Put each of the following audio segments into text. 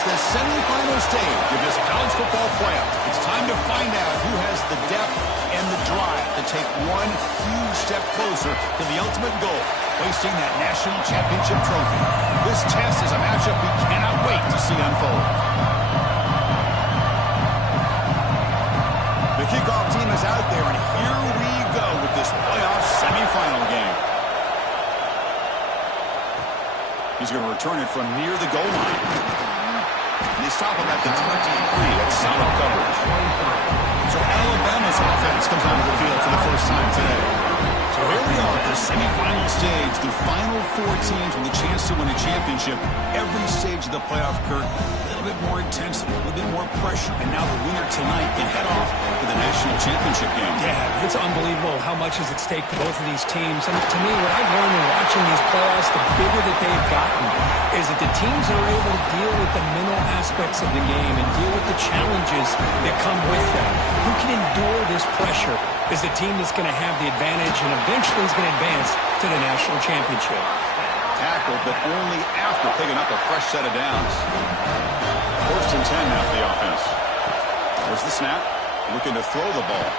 It's the semifinal stage of this college football playoff. It's time to find out who has the depth and the drive to take one huge step closer to the ultimate goal, hoisting that national championship trophy. This test is a matchup we cannot wait to see unfold. The kickoff team is out there, and here we go with this playoff semifinal game. He's going to return it from near the goal line. And they stop him at the 23. That's solid coverage. So Alabama's offense comes onto the field for the first time today. So here we are at the semifinal stage. The final four teams with a chance to win a championship. Every stage of the playoff, Kurt, a little bit more intensity, a little bit more pressure. And now the winner tonight can head off to the national championship game. Yeah, it's unbelievable how much is at stake for both of these teams. And to me, what I've learned in watching these playoffs, the bigger that they've gotten, is that the teams that are able to deal with the mental aspects of the game and deal with the challenges that come with them, who can endure this pressure, is the team that's going to have the advantage and eventually is going to advance to the national championship. Tackled, but only after picking up a fresh set of downs. First and 10 now for the offense. There's the snap, looking to throw the ball.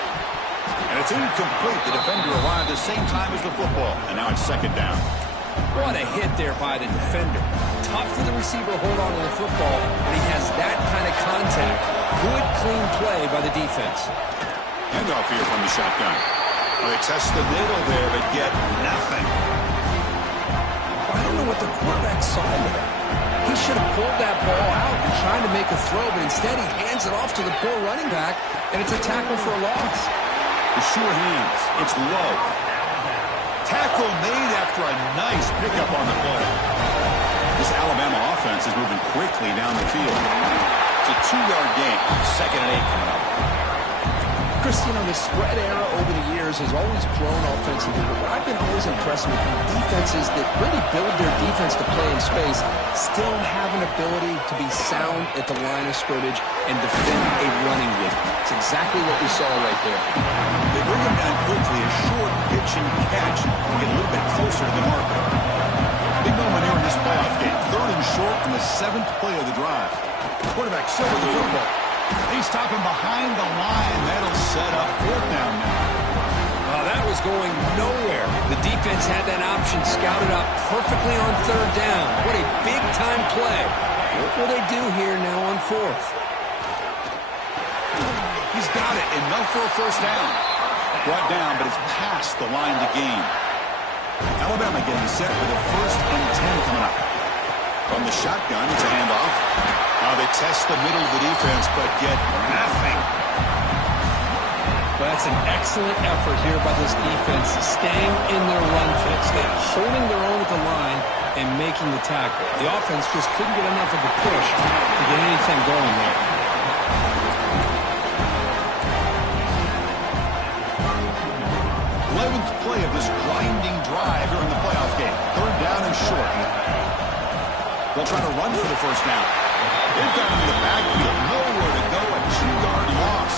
And it's incomplete. The defender arrived at the same time as the football, and now it's second down. What a hit there by the defender. Tough for the receiver to hold on to the football, but he has that kind of contact. Good, clean play by the defense. Handoff here from the shotgun. Well, they test the middle there, but get nothing. I don't know what the quarterback saw there. He should have pulled that ball out and tried to make a throw, but instead he hands it off to the poor running back, and it's a tackle for a loss. The sure hands. It's low. Tackle made after a nice pickup on the play. This Alabama offense is moving quickly down the field. It's a 2-yard gain. Second and 8 coming up. Christian, the spread era over the years has always grown offensively, but what I've been always impressed with defenses that really build their defense to play in space still have an ability to be sound at the line of scrimmage and defend a running game. It's exactly what we saw right there. They bring him down quickly, a short pitch and catch, and get a little bit closer to the marker. Big moment here in this playoff game. Third and short on the 7th play of the drive. Quarterback still with the football. They stop him behind the line. That'll set up fourth down now. That was going nowhere. The defense had that option scouted up perfectly on third down. What a big-time play. What will they do here now on fourth? He's got it. Enough for a first down. Brought down, but it's past the line to gain. Alabama getting set for the first and 10 coming up. From the shotgun, it's a handoff. Now they test the middle of the defense, but get nothing. Well, that's an excellent effort here by this defense, staying in their run fix. They're holding their own at the line and making the tackle. The offense just couldn't get enough of a push to get anything going there. 11th play of this grinding drive here in the playoff game. Third down and short. They'll try to run for the first down. They've got him in the backfield. Nowhere to go. A 2-yard loss.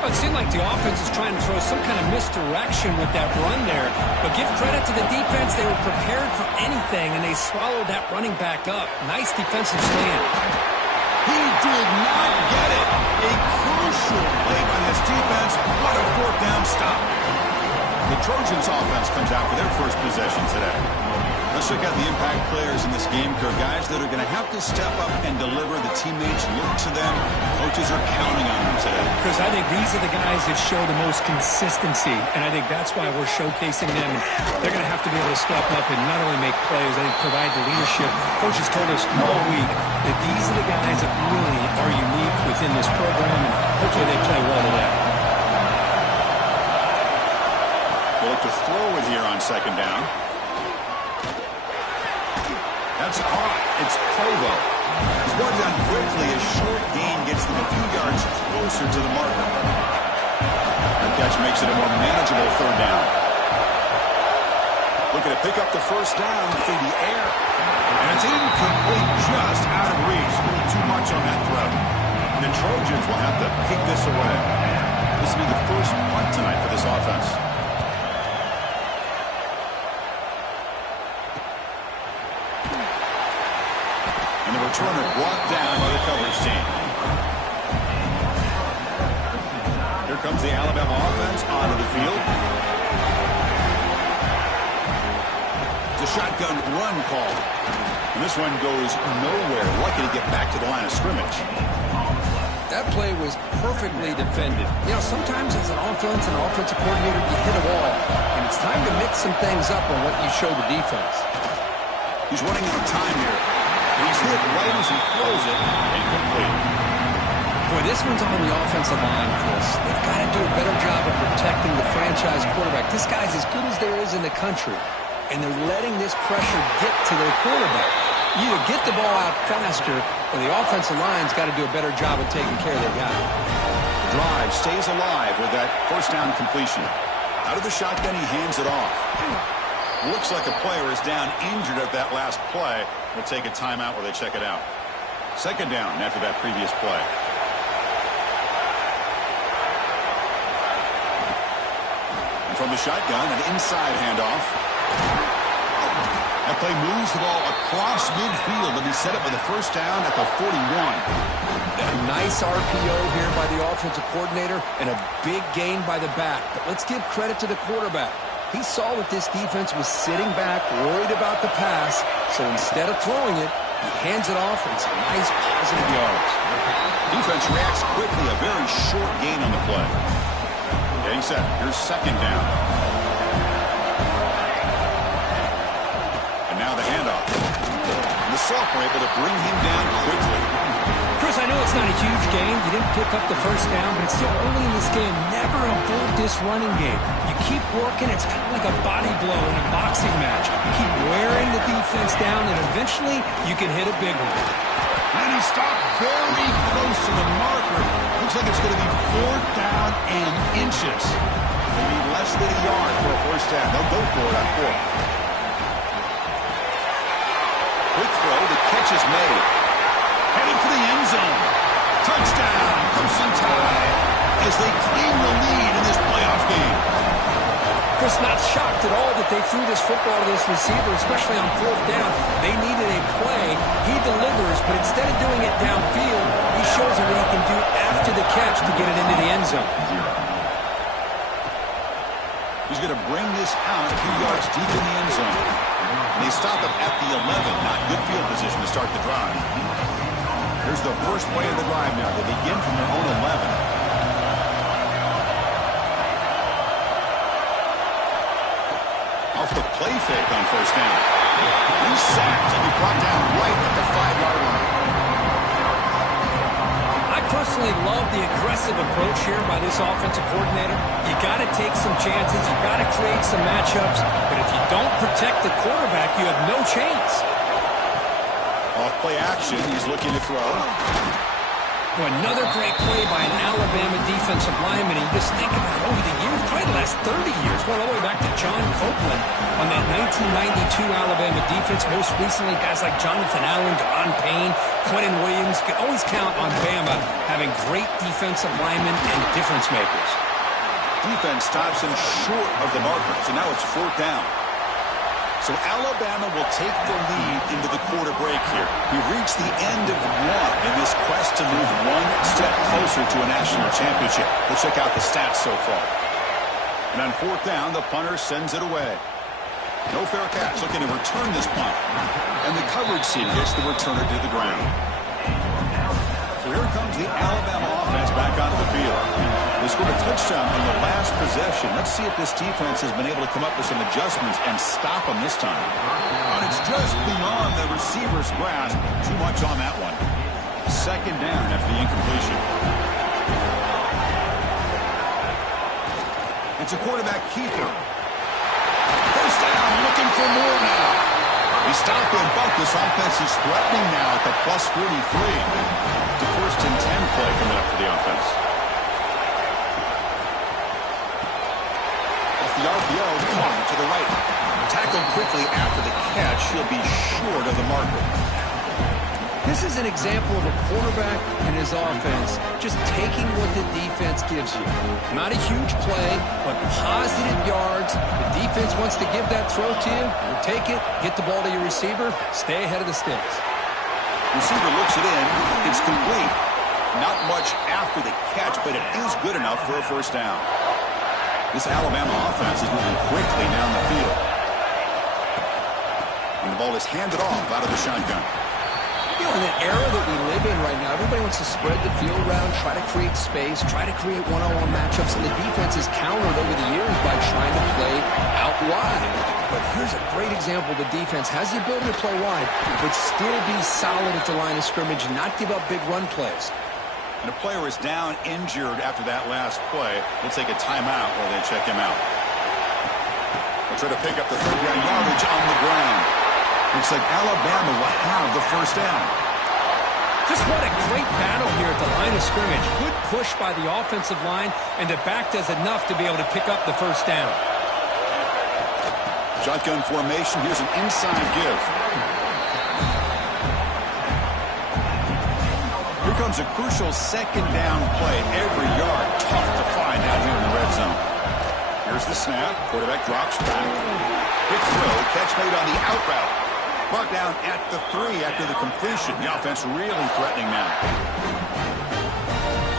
Well, it seemed like the offense is trying to throw some kind of misdirection with that run there. But give credit to the defense. They were prepared for anything, and they swallowed that running back up. Nice defensive stand. He did not get it. A crucial play by this defense. What a fourth down stop. The Trojans offense comes out for their first possession today. Let's look at the impact players in this game, Kurt. Guys that are going to have to step up and deliver. The teammates look to them. Coaches are counting on them today. Chris, I think these are the guys that show the most consistency, and I think that's why we're showcasing them. They're going to have to be able to step up and not only make plays, I think provide the leadership. Coaches told us all week that these are the guys that really are unique within this program, and hopefully they play well today. They look to throw it here on second down. That's caught. It's Provo. He's brought down quickly. A short gain gets them a few yards closer to the marker. That catch makes it a more manageable third down. Looking to pick up the first down through the air. And it's incomplete, just out of reach. A little too much on that throw. The Trojans will have to kick this away. This will be the first punt tonight for this offense. And the returner brought down by the coverage team. Here comes the Alabama offense onto the field. It's a shotgun run call. And this one goes nowhere. Lucky to get back to the line of scrimmage. That play was perfectly defended. You know, sometimes as an offensive coordinator, you hit a wall. And it's time to mix some things up on what you show the defense. He's running out of time here. And he's hit right as he throws it. Incomplete. Boy, this one's on the offensive line, Chris. They've got to do a better job of protecting the franchise quarterback. This guy's as good as there is in the country. And they're letting this pressure get to their quarterback. You either get the ball out faster, or the offensive line's got to do a better job of taking care of their guy. The drive stays alive with that first down completion. Out of the shotgun, he hands it off. Looks like a player is down injured at that last play. We'll take a timeout while they check it out. Second down after that previous play. And from the shotgun, an inside handoff. That play moves the ball across midfield, and he set up with a first down at the 41. A nice RPO here by the offensive coordinator and a big gain by the back. But let's give credit to the quarterback. He saw that this defense was sitting back, worried about the pass, so instead of throwing it, he hands it off and some nice positive yards. Defense reacts quickly, a very short gain on the play. Getting set, here's second down. And now the handoff. And the sophomore able to bring him down quickly. Chris, I know it's not a huge game. You didn't pick up the first down, but it's still early in this game. Never abort this running game. You keep working. It's kind of like a body blow in a boxing match. You keep wearing the defense down, and eventually you can hit a big one. And he stopped very close to the marker. Looks like it's going to be fourth down and inches. Maybe less than a yard for a first down. They'll go for it on fourth. Quick throw. The catch is made. Headed for the end zone. Touchdown, Crimson Tide, as they claim the lead in this playoff game. Chris, not shocked at all that they threw this football to this receiver, especially on fourth down. They needed a play. He delivers, but instead of doing it downfield, he shows them what he can do after the catch to get it into the end zone. He's going to bring this out a few yards deep in the end zone. And they stop him at the 11. Not good field position to start the drive. Here's the first play of the drive now. They begin from their own 11. Off the play fake on first down. He's sacked. He'll be brought down right at the 5-yard line. I personally love the aggressive approach here by this offensive coordinator. You got to take some chances. You got to create some matchups. But if you don't protect the quarterback, you have no chance. Off play action, he's looking to throw. Boy, another great play by an Alabama defensive lineman. And you just think about over the years, probably the last 30 years, going all the way back to John Copeland on that 1992 Alabama defense. Most recently, guys like Jonathan Allen, Deron Payne, Quentin Williams. Can always count on Bama having great defensive linemen and difference makers. Defense stops him short of the marker, so now it's fourth down. So Alabama will take the lead into the quarter break here. We've reached the end of one in this quest to move one step closer to a national championship. Let's check out the stats so far. And on fourth down, the punter sends it away. No fair catch, looking to return this punt. And the coverage team gets the returner to the ground. So here comes the Alabama offense back onto the field. They scored a touchdown on the last possession. Let's see if this defense has been able to come up with some adjustments and stop them this time. And it's just beyond the receiver's grasp. Too much on that one. Second down after the incompletion. It's a quarterback keeper. First down, looking for more now. He stopped and bumped this offense. He's threatening now at the plus 43. It's a first and 10 play coming up for the offense. The RPO caught to the right. Tackled quickly after the catch. He'll be short of the marker. This is an example of a quarterback and his offense just taking what the defense gives you. Not a huge play, but positive yards. The defense wants to give that throw to you. You take it, get the ball to your receiver, stay ahead of the sticks. Receiver looks it in. It's complete. Not much after the catch, but it is good enough for a first down. This Alabama offense is moving quickly down the field. And the ball is handed off out of the shotgun. You know, in the era that we live in right now, everybody wants to spread the field around, try to create space, try to create one-on-one matchups, and the defense is countered over the years by trying to play out wide. But here's a great example. The defense has the ability to play wide, but still be solid at the line of scrimmage and not give up big run plays. And a player is down injured after that last play. We'll take a timeout while they check him out. They'll try to pick up the third-down yardage on the ground. Looks like Alabama will have the first down. Just what a great battle here at the line of scrimmage. Good push by the offensive line, and the back does enough to be able to pick up the first down. Shotgun formation. Here's an inside give. Here comes a crucial second down play. Every yard tough to find out here in the red zone. Here's the snap. Quarterback drops back. Quick throw. Catch made on the out route. Brought down at the 3 after the completion. The offense really threatening now.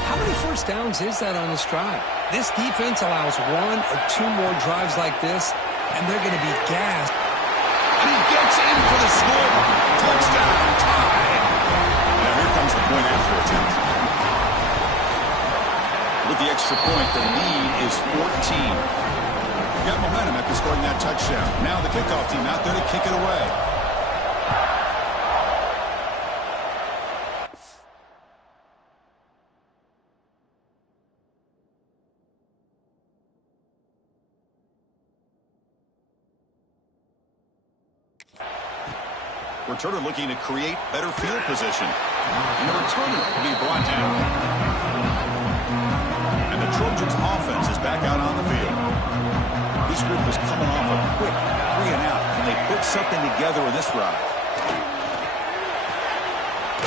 How many first downs is that on this drive? This defense allows 1 or 2 more drives like this, and they're going to be gassed. And he gets in for the score. Touchdown, tie. Now here comes the point after attempt. With the extra point, the lead is 14. Got momentum after scoring that touchdown. Now the kickoff team out there to kick it away. Returner looking to create better field position. And the returner will be brought down. And the Trojans offense is back out on the field. This group is coming off a quick 3 and out, and they put something together in this drive.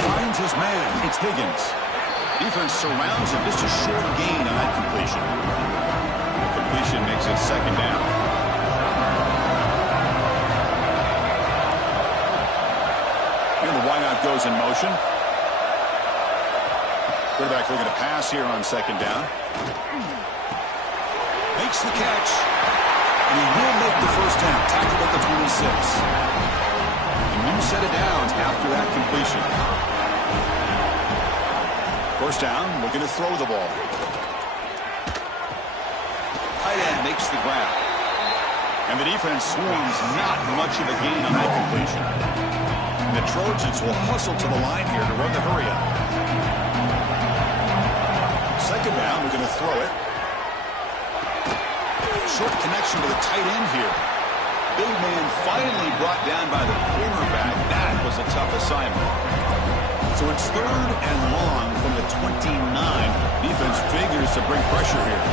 Finds his man. It's Higgins. Defense surrounds him. Just a short gain on that completion. The completion makes it second down. And the wideout goes in motion. Quarterback looking to pass here on second down. Makes the catch. And he will make the first down. Tackled at the 26. A new set of downs after that completion. First down, looking to throw the ball. Tight end makes the grab. And the defense swarms not much of a gain on that completion. And the Trojans will hustle to the line here to run the hurry-up. Second down, we're going to throw it. Short connection to the tight end here. Big man finally brought down by the cornerback. That was a tough assignment. So it's third and long from the 29. Defense figures to bring pressure here.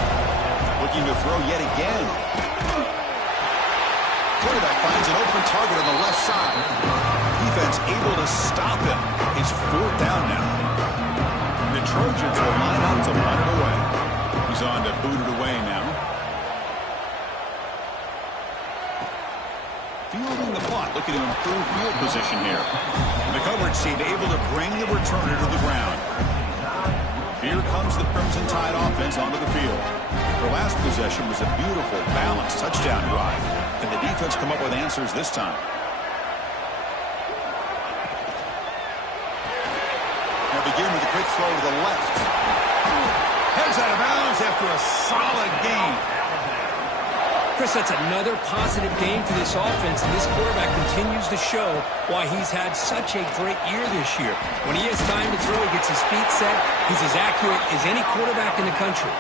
Looking to throw yet again. Quarterback finds an open target on the left side. Defense able to stop him. It's fourth down now. The Trojans will line up to run it away. He's on to boot it away now. Fielding the punt, looking to improve field position here. And the coverage team able to bring the returner to the ground. Here comes the Crimson Tide offense onto the field. Their last possession was a beautiful, balanced touchdown drive. Can the defense come up with answers this time? Now begin with a quick throw to the left. Heads out of bounds after a solid game. Chris, that's another positive game for this offense, and this quarterback continues to show why he's had such a great year this year. When he has time to throw, he gets his feet set. He's as accurate as any quarterback in the country.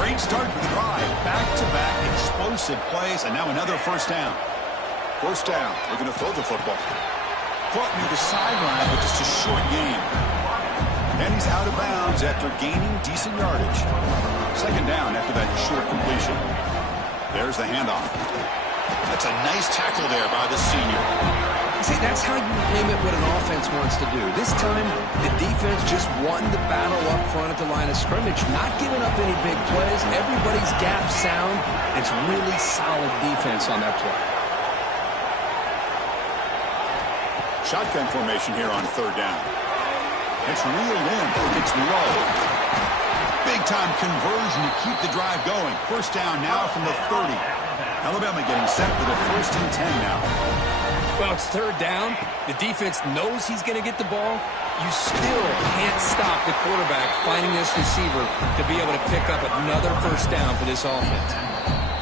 Great start to the drive. Back-to-back explosive plays, and now another first down. First down. We're going to throw the football. Caught near the sideline with just a short gain. And he's out of bounds after gaining decent yardage. Second down after that short completion. There's the handoff. That's a nice tackle there by the senior. See, that's how you limit what an offense wants to do. This time, the defense just won the battle up front at the line of scrimmage, not giving up any big plays. Everybody's gap sound. It's really solid defense on that play. Shotgun formation here on third down. It's reeled in. It's low. Big-time conversion to keep the drive going. First down now from the 30. Alabama getting set for the 1st and 10 now. Well, it's third down. The defense knows he's going to get the ball. You still can't stop the quarterback finding this receiver to be able to pick up another first down for this offense.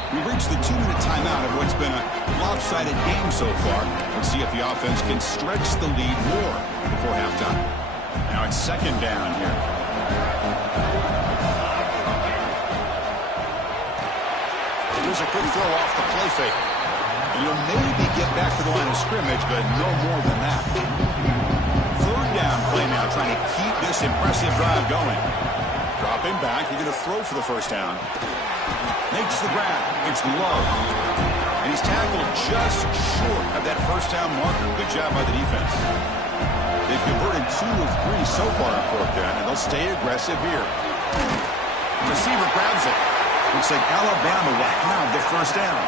We've reached the 2-minute timeout of what's been a lopsided game so far. Let's see if the offense can stretch the lead more before halftime. Now it's second down here. Here's a quick throw off the play fake. And you'll maybe get back to the line of scrimmage, but no more than that. Third down play now, trying to keep this impressive drive going. Dropping back, he's going to throw for the first down. Makes the grab. It's low. And he's tackled just short of that first down marker. Good job by the defense. They've converted 2 of 3 so far on fourth down, and they'll stay aggressive here. Receiver grabs it. Looks like Alabama will have the first down.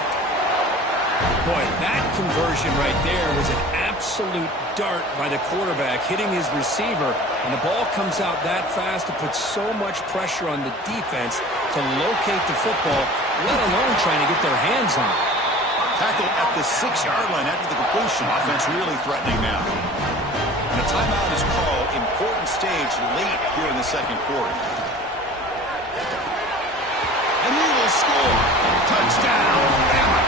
Boy, that conversion right there was an absolute dart by the quarterback, hitting his receiver, and the ball comes out that fast to put so much pressure on the defense to locate the football, let alone trying to get their hands on it. Tackle at the 6-yard line after the completion. Offense really threatening now. And a timeout is called. Important stage late here in the second quarter. And he will score. Touchdown, Alabama.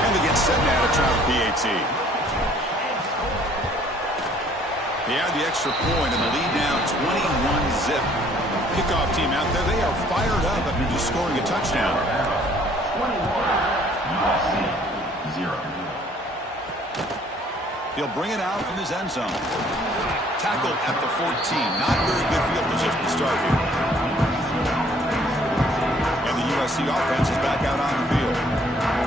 And they get set now to try the PAT. They add the extra point and the lead now 21-zip. Kickoff team out there, they are fired up after just scoring a touchdown. 21, USC, 0. He'll bring it out from his end zone. Tackled at the 14. Not very good field position to start here. And the USC offense is back out on the field.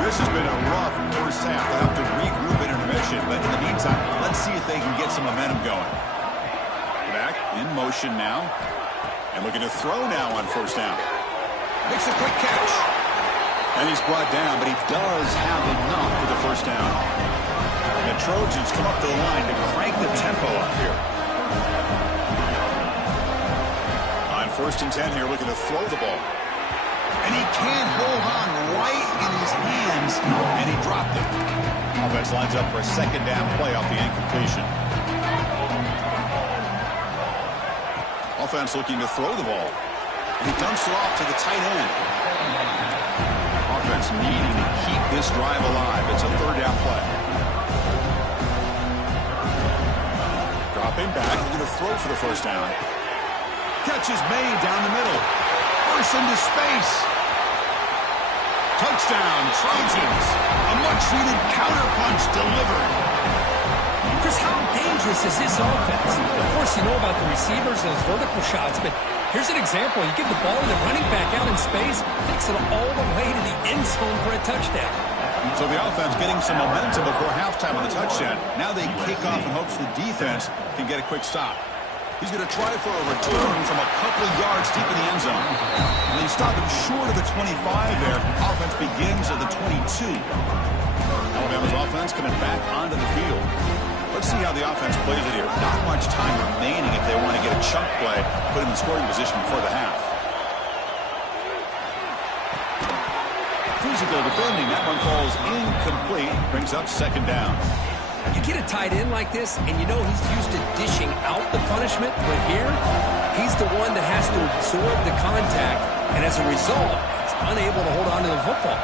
This has been a rough first half. They'll have to regroup at intermission. But in the meantime, let's see if they can get some momentum going. Back in motion now. And looking to throw now on first down. Makes a quick catch. And he's brought down, but he does have enough for the first down. And the Trojans come up to the line to crank the tempo up here. On 1st and 10 here, looking to throw the ball. And he can't hold on right in his hands, and he dropped it. Offense lines up for a second down play off the incompletion. Offense looking to throw the ball. And he dumps it off to the tight end. Offense needing to keep this drive alive. It's a third down play. Dropping back, looking to throw for the first down. Catch is made down the middle. Bursts into space. Touchdown, Trojans. A much-needed counterpunch delivered. Chris, how dangerous is this offense? Of course, you know about the receivers, those vertical shots, but here's an example. You give the ball to the running back out in space, takes it all the way to the end zone for a touchdown. So the offense getting some momentum before halftime on the touchdown. Now they kick off in hopes the defense can get a quick stop. He's going to try for a return from a couple of yards deep in the end zone. And they stop him short of the 25 there. Offense begins at the 22. Alabama's offense coming back onto the field. Let's see how the offense plays it here. Not much time remaining if they want to get a chunk play, put him in scoring position before the half. Physical defending. That one falls incomplete. Brings up second down. You get a tight end like this, and you know he's used to dishing out the punishment, but here, he's the one that has to absorb the contact, and as a result, he's unable to hold on to the football.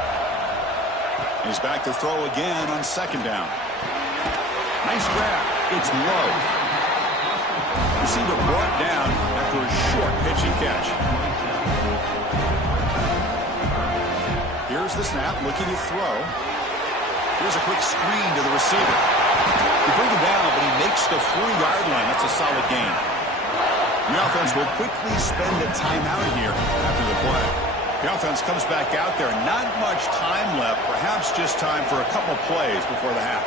He's back to throw again on second down. Nice grab. It's low. Receiver brought down after a short pitching catch. Here's the snap, looking to throw. Here's a quick screen to the receiver. They bring him down, but he makes the 4-yard line. That's a solid gain. The offense will quickly spend a timeout here after the play. The offense comes back out there. Not much time left. Perhaps just time for a couple plays before the half.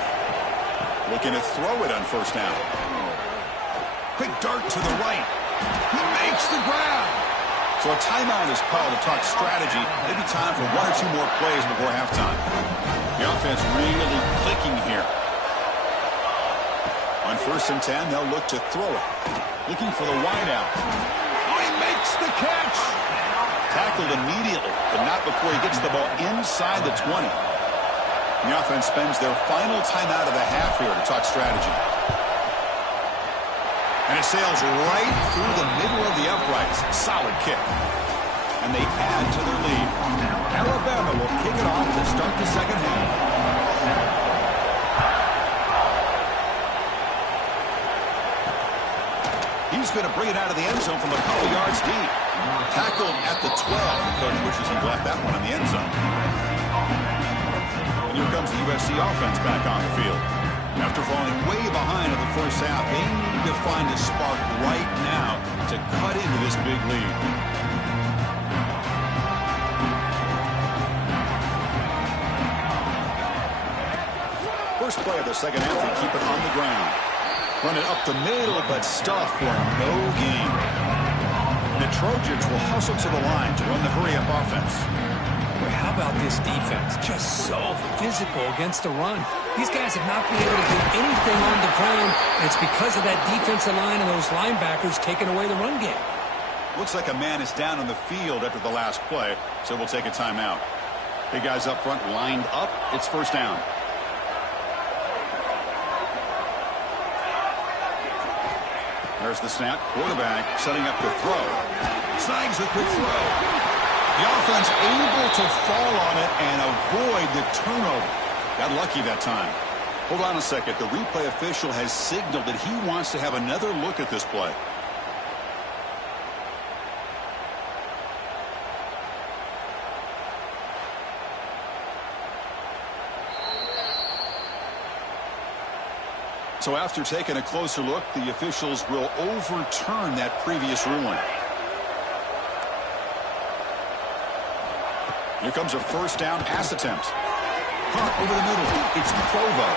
Looking to throw it on first down. Quick dart to the right. He makes the grab. So a timeout is called to talk strategy. Maybe time for 1 or 2 more plays before halftime. The offense really clicking First and 10, they'll look to throw it. Looking for the wideout. Oh, he makes the catch! Tackled immediately, but not before he gets the ball inside the 20. The offense spends their final timeout of the half here to talk strategy. And it sails right through the middle of the uprights. Solid kick. And they add to their lead. Alabama will kick it off to start the second half. He's going to bring it out of the end zone from a couple yards deep. Tackled at the 12. The coach wishes he left that one in the end zone. And here comes the USC offense back on the field. After falling way behind in the first half, they need to find a spark right now to cut into this big lead. First play of the second half, they keep it on the ground. Run it up the middle, but stuff for no gain. The Trojans will hustle to the line to run the hurry-up offense. Boy, how about this defense? Just so physical against the run. These guys have not been able to do anything on the ground, and it's because of that defensive line and those linebackers taking away the run game. Looks like a man is down on the field after the last play, so we'll take a timeout. Big guys up front lined up. It's first down. There's the snap. Quarterback setting up to throw. Snags the quick throw. The offense able to fall on it and avoid the turnover. Got lucky that time. Hold on a second. The replay official has signaled that he wants to have another look at this play. So after taking a closer look, the officials will overturn that previous ruling. Here comes a first down pass attempt. Hunt over the middle. It's Provo.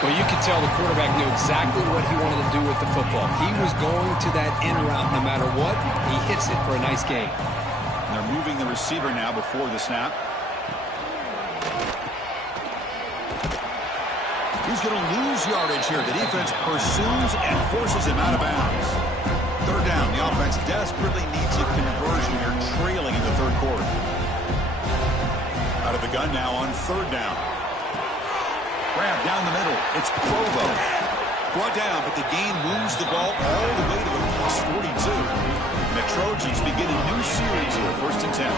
Well, you could tell the quarterback knew exactly what he wanted to do with the football. He was going to that in route no matter what. He hits it for a nice gain. And they're moving the receiver now before the snap. He's going to lose yardage here. The defense pursues and forces him out of bounds. Third down. The offense desperately needs a conversion here, trailing in the third quarter. Out of the gun now on third down. Grab down the middle. It's Provo. Brought down, but the gain moves the ball all the way to the +42. And the Trojans begin a new series here, first and 10.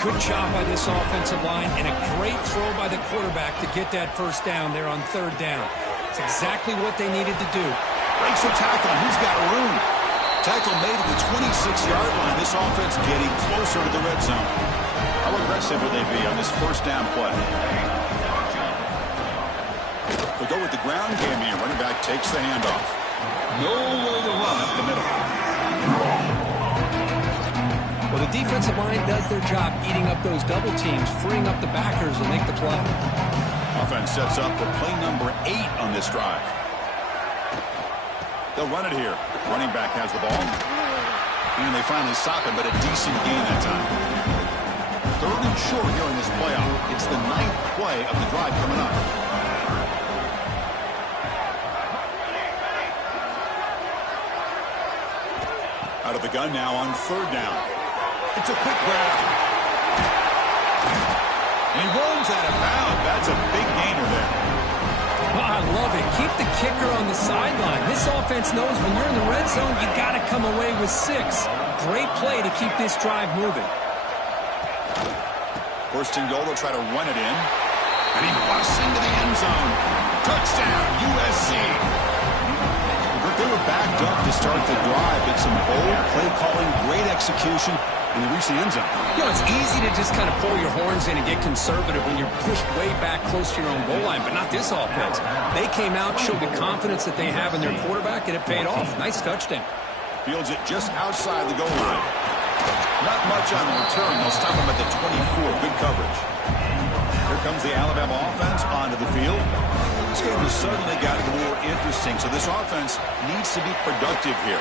Good job by this offensive line and a great throw by the quarterback to get that first down there on third down. It's exactly what they needed to do. Breaks the tackle. He's got room. Tackle made at the 26-yard line. This offense getting closer to the red zone. How aggressive will they be on this first down play? They'll go with the ground game here. Running back takes the handoff. Nowhere to run up the middle. Well, the defensive line does their job eating up those double teams, freeing up the backers to make the play. Offense sets up for play number 8 on this drive. They'll run it here. Running back has the ball. And they finally stop him, but a decent gain that time. Third and short here in this playoff. It's the 9th play of the drive coming up. Out of the gun now on third down. It's a quick grab. And he runs out of bounds. That's a big gainer there. Oh, I love it. Keep the kicker on the sideline. This offense knows when you're in the red zone, you got to come away with 6. Great play to keep this drive moving. First and goal, they'll try to run it in. And he busts into the end zone. Touchdown, USC. They were backed up to start the drive. It's some bold play calling, great execution, and they reach the end zone. You know, it's easy to just kind of pull your horns in and get conservative when you're pushed way back close to your own goal line, but not this offense. They came out, showed the confidence that they have in their quarterback, and it paid off. Nice touchdown. Fields it just outside the goal line. Not much on the return. They'll stop him at the 24. Good coverage. Here comes the Alabama offense onto the field. This game has suddenly gotten more interesting, so this offense needs to be productive here.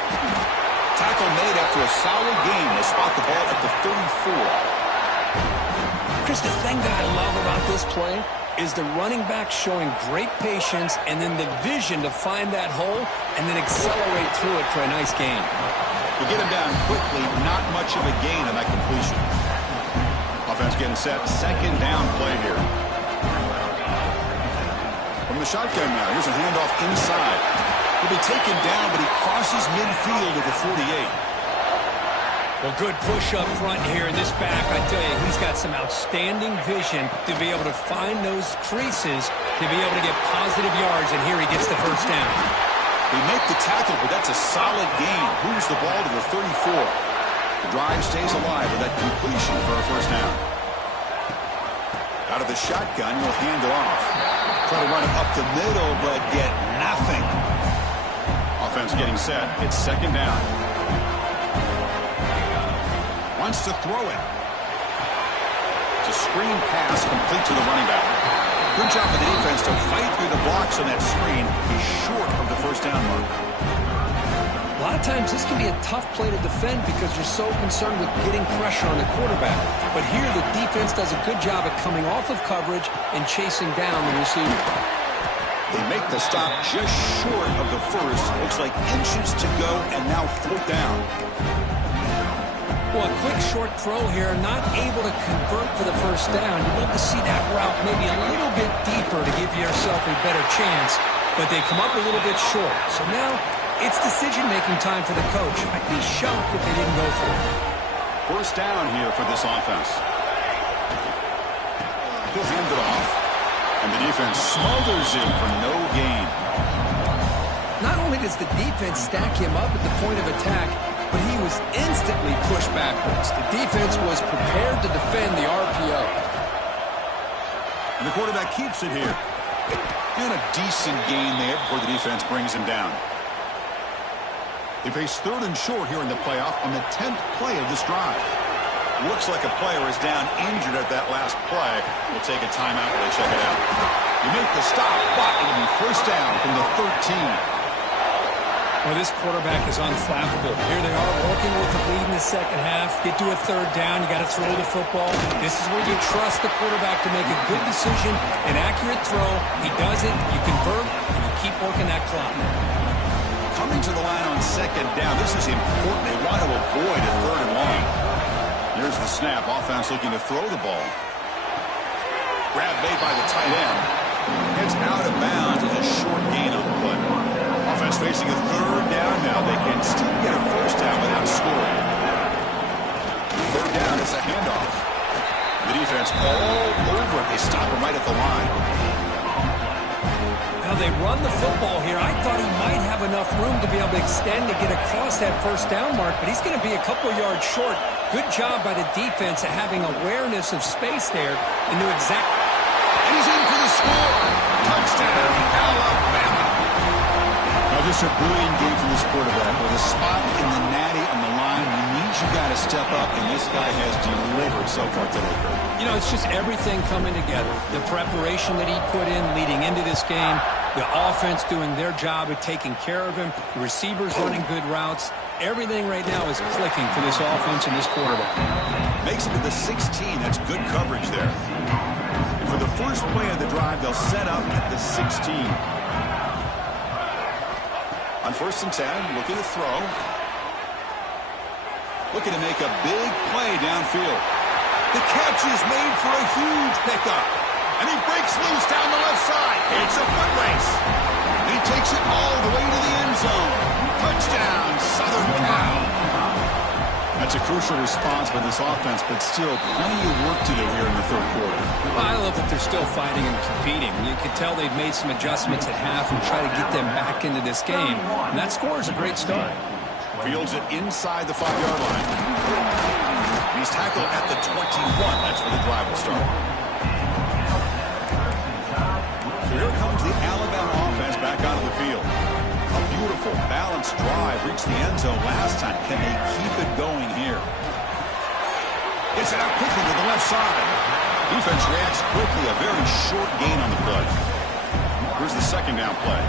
Tackle made after a solid game. They spot the ball at the 34. Chris, the thing that I love about this play is the running back showing great patience and then the vision to find that hole and then accelerate through it for a nice gain. To get him down quickly, not much of a gain on that completion. Offense getting set. Second down play here. From the shotgun now. Here's a handoff inside. He'll be taken down, but he crosses midfield at the 48. Well, good push up front here in this back. I tell you, he's got some outstanding vision to be able to find those creases, to be able to get positive yards, and here he gets the first down. They make the tackle, but that's a solid gain. Moves the ball to the 34. The drive stays alive with that completion for a first down. Out of the shotgun, he'll hand it off. Try to run it up the middle, but get nothing. Offense getting set. It's second down. Wants to throw it. It's a screen pass complete to the running back. Good job of the defense to fight through the blocks on that screen. He's short of the first down mark. A lot of times this can be a tough play to defend because you're so concerned with getting pressure on the quarterback. But here the defense does a good job at coming off of coverage and chasing down the receiver. They make the stop just short of the first. Looks like inches to go, and now fourth down. Well, a quick short throw here, not able to convert for the first down. You'd love to see that route maybe a little bit deeper to give yourself a better chance, but they come up a little bit short. So now it's decision-making time for the coach. I'd be shocked if they didn't go for it. First down here for this offense. He'll hand it off, and the defense smothers him for no gain. Not only does the defense stack him up at the point of attack, but he was instantly pushed backwards. The defense was prepared to defend the RPO. And the quarterback keeps it here. Doing a decent gain there before the defense brings him down. They face third and short here in the playoff on the 10th play of this drive. Looks like a player is down injured at that last play. We'll take a timeout while they check it out. You make the stop, but it'll be first down from the 13. Well, this quarterback is unflappable. Here they are working with the lead in the second half. Get to a third down. You got to throw the football. This is where you trust the quarterback to make a good decision, an accurate throw. He does it, you convert, and you keep working that clock. Coming to the line on second down. This is important. They want to avoid a third and long. Here's the snap. Offense looking to throw the ball. Grab made by the tight end. It's out of bounds as a short gain on the play. Offense facing a third down now. They can still get a first down without scoring. Third down, it's a handoff. The defense all over it. They stop him right at the line. Now they run the football here. I thought he might have enough room to be able to extend to get across that first down mark, but he's going to be a couple yards short. Good job by the defense at having awareness of space there and knew exactly. And he's in for the score. Touchdown, Alabama. Now, just a brilliant game from this quarterback. With a spot in the natty on the line, you need you got to step up, and this guy has delivered so far today. You know, it's just everything coming together. The preparation that he put in leading into this game, the offense doing their job at taking care of him, the receivers running good routes. Everything right now is clicking for this offense and this quarterback. Makes it to the 16. That's good coverage there. For the first play of the drive, they'll set up at the 16. On first and 10, looking to throw. Looking to make a big play downfield. The catch is made for a huge pickup. And he breaks loose down the left side. It's a foot race. And he takes it all the way to the end zone. Touchdown, Southern Cal. That's a crucial response by this offense, but still plenty of work to do here in the third quarter. I love that they're still fighting and competing. You can tell they've made some adjustments at half and try to get them back into this game. And that score is a great start. Fields it inside the 5-yard line. He's tackled at the 21. That's where the drive will start. So here comes the Alabama offense back onto the field. A beautiful, balanced drive. Reached the end zone last time. Can they keep it going here? Gets it out quickly to the left side. Defense reacts quickly. A very short gain on the play. Here's the second down play.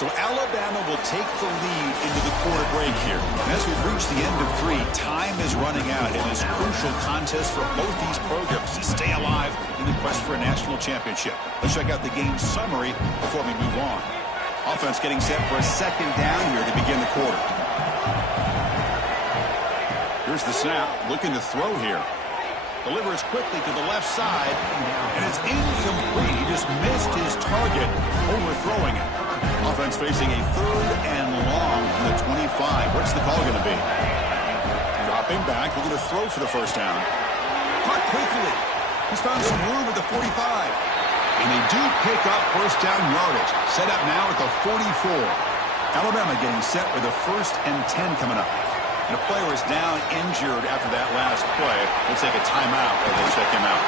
So Alabama will take the lead into the quarter break here. And as we've reached the end of 3, time is running out in this crucial contest for both these programs to stay alive in the quest for a national championship. Let's check out the game summary before we move on. Offense getting set for a second down here to begin the quarter. Here's the snap, looking to throw here. Delivers quickly to the left side, and it's incomplete. He just missed his target, overthrowing it. Offense facing a 3rd and long from the 25. What's the call going to be? Dropping back, looking to throw for the first down. Caught quickly. He's found some room at the 45. And they do pick up first down yardage. Set up now at the 44. Alabama getting set with a 1st and 10 coming up. And a player is down injured after that last play. We'll take a timeout while they check him out.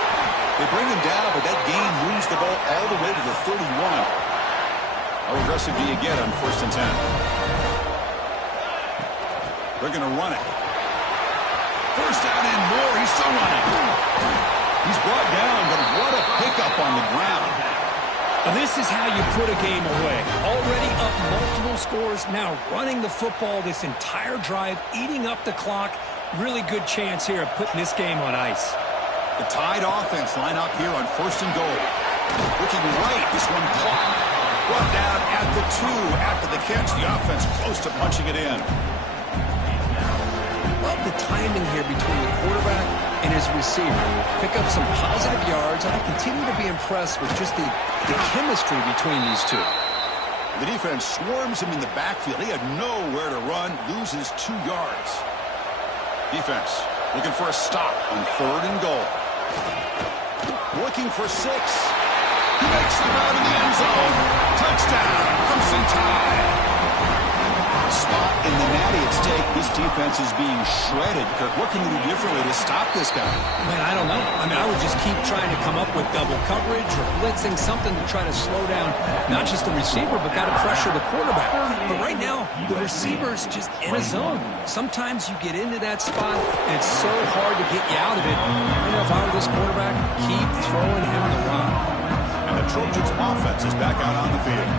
They bring him down, but that gain moves the ball all the way to the 31. How aggressive do you get on 1st and 10? They're going to run it. First down and more. He's still running. He's brought down, but what a pickup on the ground. Now, this is how you put a game away. Already up multiple scores, now running the football this entire drive, eating up the clock. Really good chance here of putting this game on ice. The Tide offense line up here on 1st and goal. Looking right, this one caught. Brought down at the 2 after the catch. The offense close to punching it in. Love the timing here between the quarterback and his receiver. Pick up some positive yards, and I continue to be impressed with just the chemistry between these two. The defense swarms him in the backfield. He had nowhere to run, loses 2 yards. Defense looking for a stop on 3rd and goal. Looking for 6. He makes the run in the end zone. Touchdown, Crimson Tide. Spot in the natty at stake. This defense is being shredded. Kirk, what can you do differently to stop this guy? Man, I don't know. I would just keep trying to come up with double coverage or blitzing, something to try to slow down not just the receiver, but got to pressure the quarterback. But right now, the receiver's just in a zone. Sometimes you get into that spot, and it's so hard to get you out of it. If I were this quarterback, keep throwing him the rock. And the Trojans' offense is back out on the field.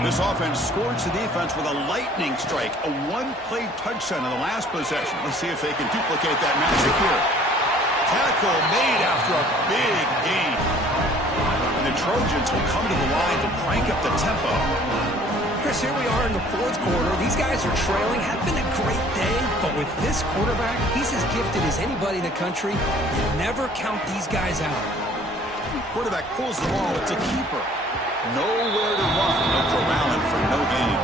This offense scorched the defense with a lightning strike, a 1-play touchdown in the last possession. Let's see if they can duplicate that magic here. Tackle made after a big gain. And the Trojans will come to the line to crank up the tempo. Chris, here we are in the 4th quarter. These guys are trailing. Had been a great day, but with this quarterback, he's as gifted as anybody in the country. You never count these guys out. Quarterback pulls the ball. It's a keeper. Nowhere to run. No corralling for no gain.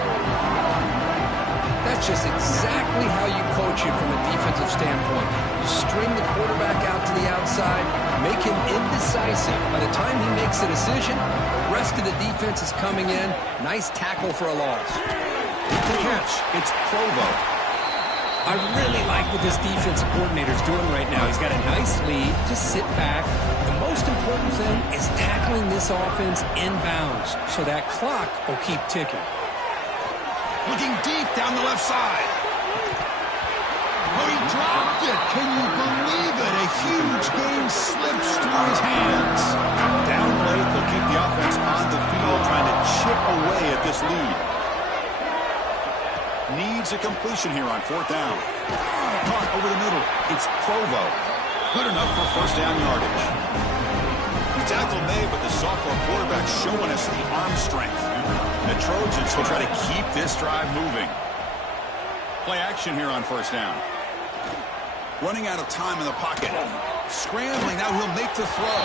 That's just exactly how you coach it from a defensive standpoint. You string the quarterback out to the outside, make him indecisive. By the time he makes a decision, the rest of the defense is coming in. Nice tackle for a loss. The catch. It's Provo. I really like what this defensive coordinator is doing right now. He's got a nice lead. Just sit back. The most important thing is tackling this offense inbounds so that clock will keep ticking. Looking deep down the left side. Oh, he dropped it. Can you believe it? A huge game slips through his hands. Down late, they'll keep the offense on the field trying to chip away at this lead. Needs a completion here on 4th down. Caught over the middle. It's Provo. Good enough for first down yardage. The tackle made, but the sophomore quarterback showing us the arm strength. The Trojans will try to keep this drive moving. Play action here on 1st down. Running out of time in the pocket. Scrambling, now he'll make the throw.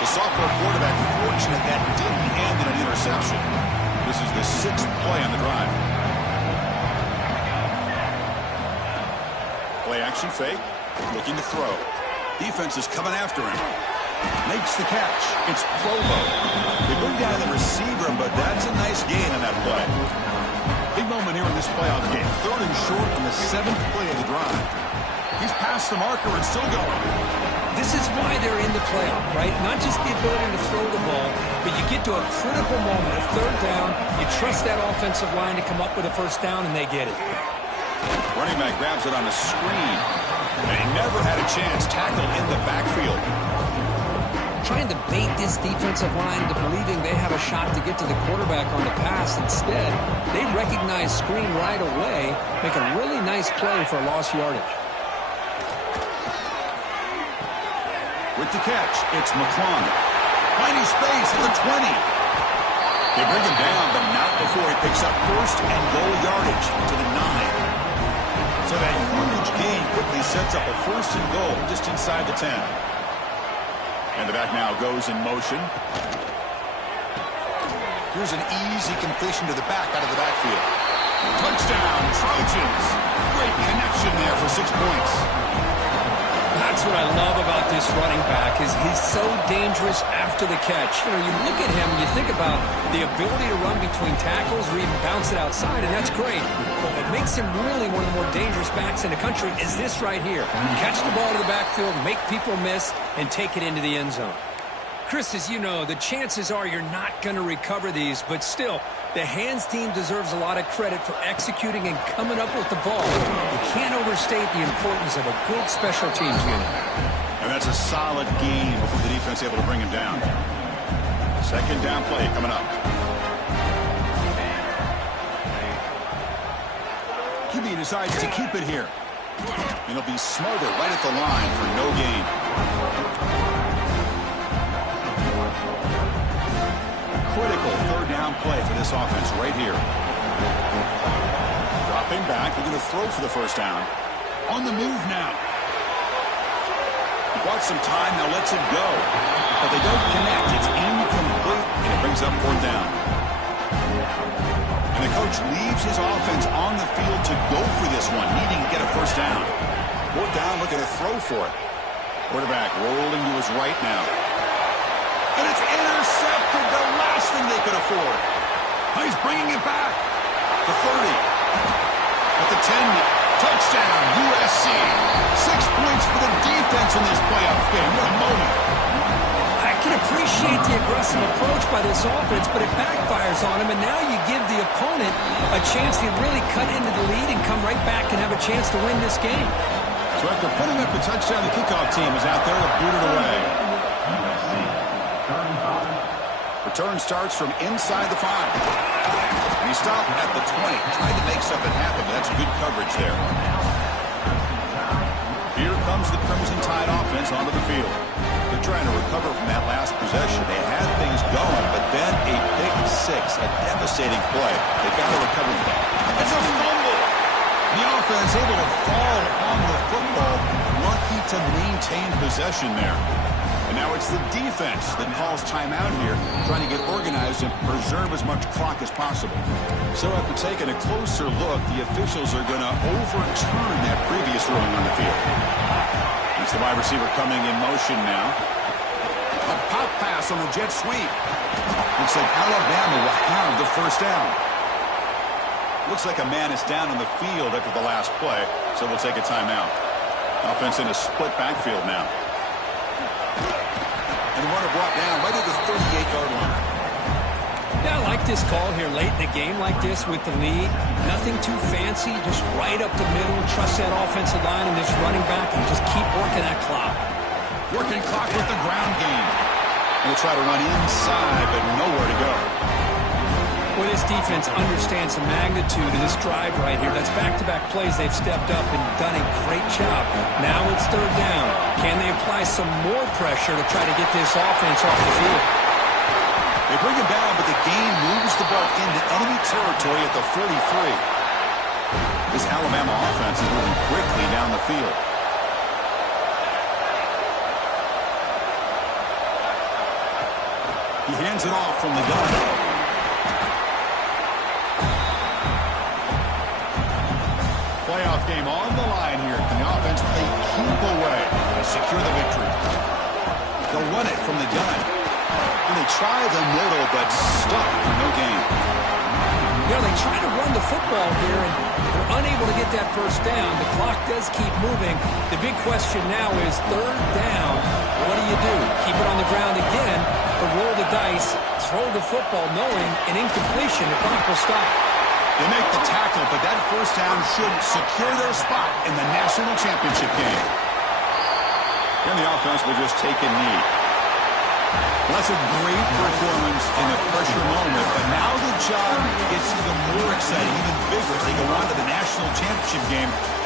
The sophomore quarterback fortunate that didn't end in an interception. This is the 6th play on the drive. Play action fake. Looking to throw. Defense is coming after him. Makes the catch. It's Provo. They bring down the receiver, but that's a nice gain on that play. Big moment here in this playoff game. 3rd and short on the 7th play of the drive. He's past the marker and still going. This is why they're in the playoff, right? Not just the ability to throw the ball, but you get to a critical moment of 3rd down. You trust that offensive line to come up with a first down, and they get it. Running back grabs it on the screen. And he never had a chance. Tackled in the backfield. trying to bait this defensive line into believing they have a shot to get to the quarterback on the pass. Instead, they recognize screen right away, make a really nice play for lost yardage. With the catch, it's McClung. Finding space at the 20. They bring him down, but not before he picks up first and goal yardage to the 9. So that huge gain quickly sets up a first and goal just inside the 10. And the back now goes in motion. Here's an easy completion to the back out of the backfield. Touchdown, Trojans. Great connection there for 6 points. That's what I love about this running back is he's so dangerous after the catch. You know, you look at him and you think about the ability to run between tackles or even bounce it outside, and that's great. But what makes him really one of the more dangerous backs in the country is this right here. Catch the ball to the backfield, make people miss, and take it into the end zone. Chris, as you know, the chances are you're not going to recover these, but still, the hands team deserves a lot of credit for executing and coming up with the ball. You can't overstate the importance of a good special teams unit. And that's a solid game before the defense able to bring him down. Second down play coming up. QB decides to keep it here. And he'll be smothered right at the line for no gain. Critical third down play for this offense right here. Dropping back, looking to throw for the first down. On the move now. He bought some time, now lets it go. But they don't connect. It's incomplete, and it brings up fourth down. And the coach leaves his offense on the field to go for this one, needing to get a first down. Fourth down, looking to throw for it. Quarterback rolling to his right now. And it's intercepted, the last thing they could afford. He's bringing it back. The 30. At the 10. Touchdown, USC. 6 points for the defense in this playoff game. What a moment. I can appreciate the aggressive approach by this offense, but it backfires on him, and now you give the opponent a chance to really cut into the lead and come right back and have a chance to win this game. So after putting up the touchdown, the kickoff team is out there to boot it away. Return starts from inside the 5. And he stopped at the 20. Tried to make something happen, but that's good coverage there. Here comes the Crimson Tide offense onto the field. They're trying to recover from that last possession. They had things going, but then a pick 6, a devastating play. They've got to recover from that. It's a fumble. The offense able to fall on the football. Lucky to maintain possession there. And now it's the defense that calls timeout here, trying to get organized and preserve as much clock as possible. So after taking a closer look, the officials are going to overturn that previous ruling on the field. It's the wide receiver coming in motion now. A pop pass on the jet sweep. Looks like Alabama will have the first down. Looks like a man is down on the field after the last play, so we'll take a timeout. Offense in a split backfield now. And the runner brought down right at the 38-yard line. Yeah, I like this call here late in the game like this with the lead. Nothing too fancy, just right up the middle. Trust that offensive line and this running back and just keep working that clock. Working clock with the ground game. We'll try to run inside, but nowhere to go. Well, this defense understands the magnitude of this drive right here. That's back-to-back plays. They've stepped up and done a great job. Now it's third down. Can they apply some more pressure to try to get this offense off the field? They bring him down, but the game moves the ball into enemy territory at the 43. This Alabama offense is moving quickly down the field. He hands it off from the gun. Playoff game on the line here. Can the offense play keep away to secure the victory? They'll run it from the gun. And they try the middle, but stuck for no gain. You know, they try to run the football here, and they're unable to get that first down. The clock does keep moving. The big question now is third down. What do you do? Keep it on the ground again, or roll the dice, throw the football, knowing an incompletion, the clock will stop. They make the tackle, but that first down should secure their spot in the national championship game. And the offense will just take a knee. That's a great performance in a pressure moment, but now the job gets even more exciting, even bigger as they go on to the national championship game and